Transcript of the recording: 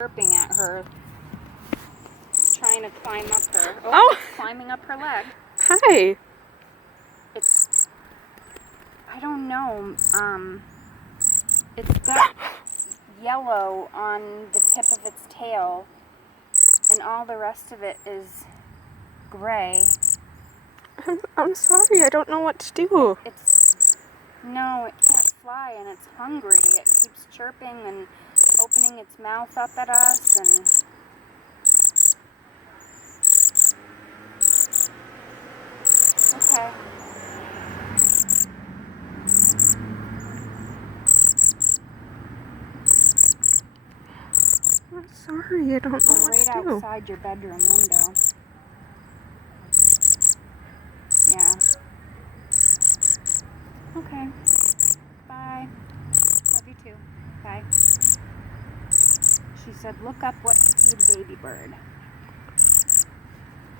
chirping at her, trying to climb up her. Oh, it's climbing up her leg. Hi. I don't know, it's got yellow on the tip of its tail, and all the rest of it is gray. I'm sorry, I don't know what to do. No, it can't fly, and it's hungry. It keeps chirping and opening its mouth up at us, and okay. I'm sorry, I don't know what Right to do. outside your bedroom window. Yeah. Okay. Bye. Love you too. Bye. She said, look up what to feed baby bird.